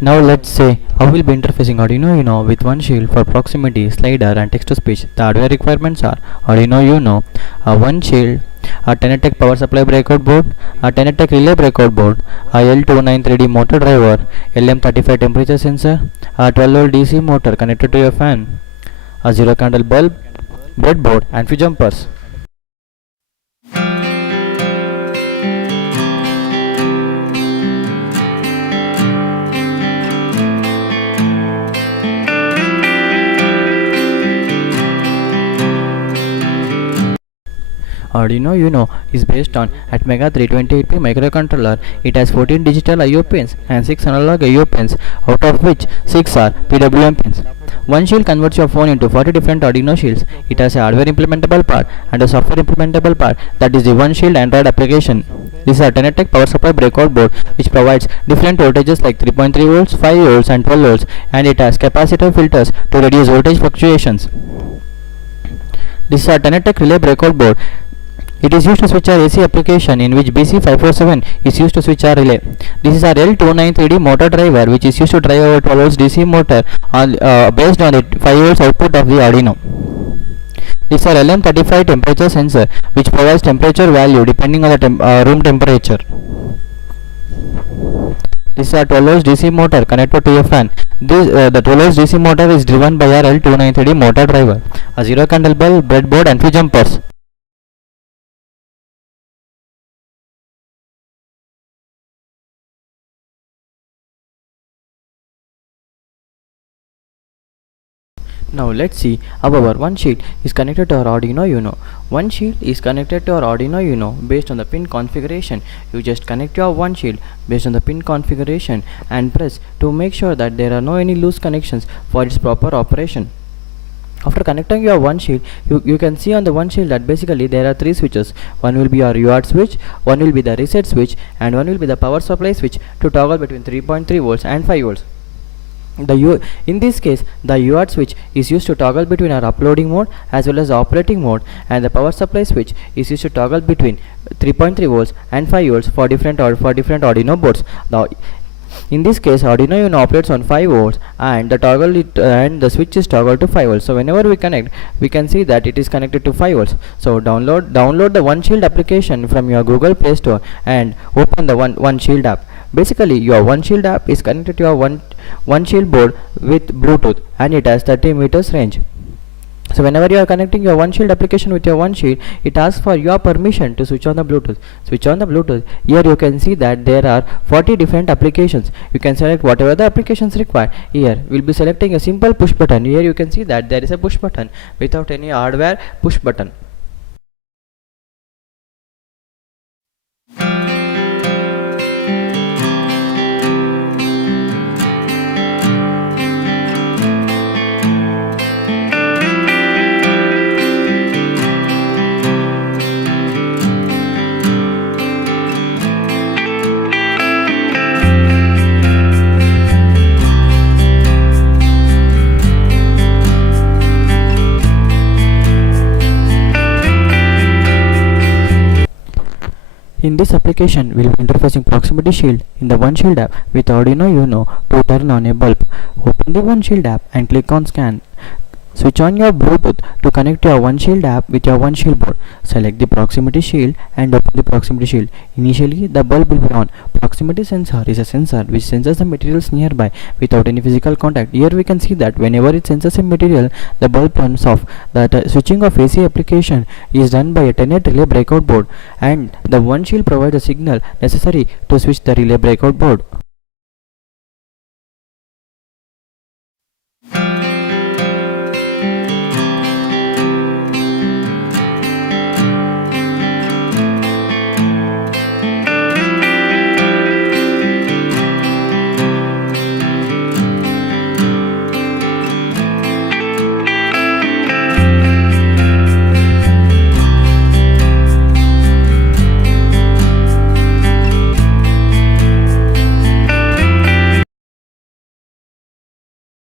Now let's say how we'll be interfacing Arduino UNO with 1Sheeld for proximity, slider and text-to-speech. The hardware requirements are Arduino UNO, a 1Sheeld, a Tenet Tech power supply breakout board, a Tenet Tech relay breakout board, a L293D motor driver, LM35 temperature sensor, a 12V DC motor connected to your fan, a zero candle bulb, breadboard and few jumpers. Arduino UNO is based on Atmega 328P microcontroller. It has 14 digital I/O pins and 6 analog I/O pins, out of which 6 are PWM pins. One shield converts your phone into 40 different Arduino shields. It has a hardware implementable part and a software implementable part, that is the 1Sheeld Android application. This is a Tenet Tech power supply breakout board which provides different voltages like 3.3 volts, 5 volts and 12 volts, and it has capacitor filters to reduce voltage fluctuations. This is a Tenet Tech relay breakout board. It is used to switch our AC application, in which BC547 is used to switch our relay. This is our L293D motor driver which is used to drive our 12 volts DC motor based on the 5 volts output of the Arduino. This is our LM35 temperature sensor which provides temperature value depending on the room temperature. This is our 12 volts DC motor connected to your fan. The 12 volts DC motor is driven by our L293D motor driver, a zero candle bulb, breadboard and few jumpers. Now let's see how our 1Sheeld is connected to our Arduino UNO. 1Sheeld is connected to our Arduino UNO based on the pin configuration. You just connect your 1Sheeld based on the pin configuration and press to make sure that there are no any loose connections for its proper operation. After connecting your 1Sheeld, you can see on the 1Sheeld that basically there are 3 switches. One will be our UART switch, one will be the reset switch, and one will be the power supply switch to toggle between 3.3 volts and 5 volts. In this case, the UART switch is used to toggle between our uploading mode as well as the operating mode, and the power supply switch is used to toggle between 3.3 volts and 5 volts for different Arduino boards. Now, in this case, Arduino UNO operates on 5 volts and the switch is toggled to 5 volts. So whenever we connect, we can see that it is connected to 5 volts. So download the 1Sheeld application from your Google Play Store and open the 1Sheeld app. Basically, your 1Sheeld app is connected to your 1Sheeld board with Bluetooth and it has 30 meters range. So whenever you are connecting your 1Sheeld application with your 1Sheeld, it asks for your permission to switch on the Bluetooth. Switch on the Bluetooth. Here you can see that there are 40 different applications. You can select whatever the applications required. Here we'll be selecting a simple push button. Here you can see that there is a push button without any hardware push button. In this application, we will be interfacing proximity shield in the 1Sheeld app with Arduino UNO to turn on a bulb. Open the 1Sheeld app and click on scan. Switch on your Bluetooth to connect your 1Sheeld app with your 1Sheeld board. Select the proximity shield and open the proximity shield. Initially, the bulb will be on. Proximity sensor is a sensor which senses the materials nearby without any physical contact. Here we can see that whenever it senses a material, the bulb turns off. The switching of AC application is done by a Tenet relay breakout board, and the 1Sheeld provides a signal necessary to switch the relay breakout board.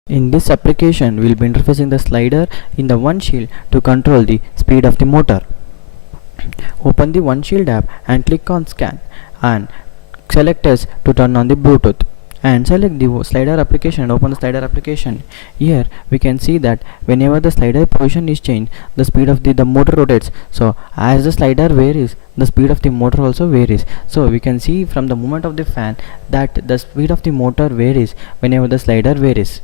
In this application, we will be interfacing the slider in the 1Sheeld to control the speed of the motor. Open the 1Sheeld app and click on scan and select S to turn on the Bluetooth, and select the slider application and open the slider application. Here we can see that whenever the slider position is changed, the speed of the motor rotates. So as the slider varies, the speed of the motor also varies. So we can see from the movement of the fan that the speed of the motor varies whenever the slider varies.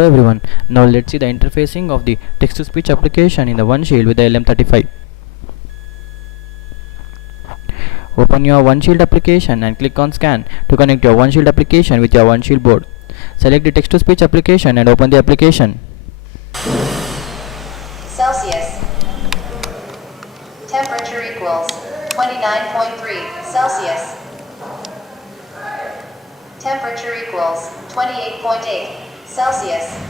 Hello everyone, now let's see the interfacing of the text-to-speech application in the 1Sheeld with the LM35. Open your 1Sheeld application and click on Scan to connect your 1Sheeld application with your 1Sheeld board. Select the text-to-speech application and open the application. Celsius. Temperature equals 29.3 Celsius. Temperature equals 28.8 Celsius.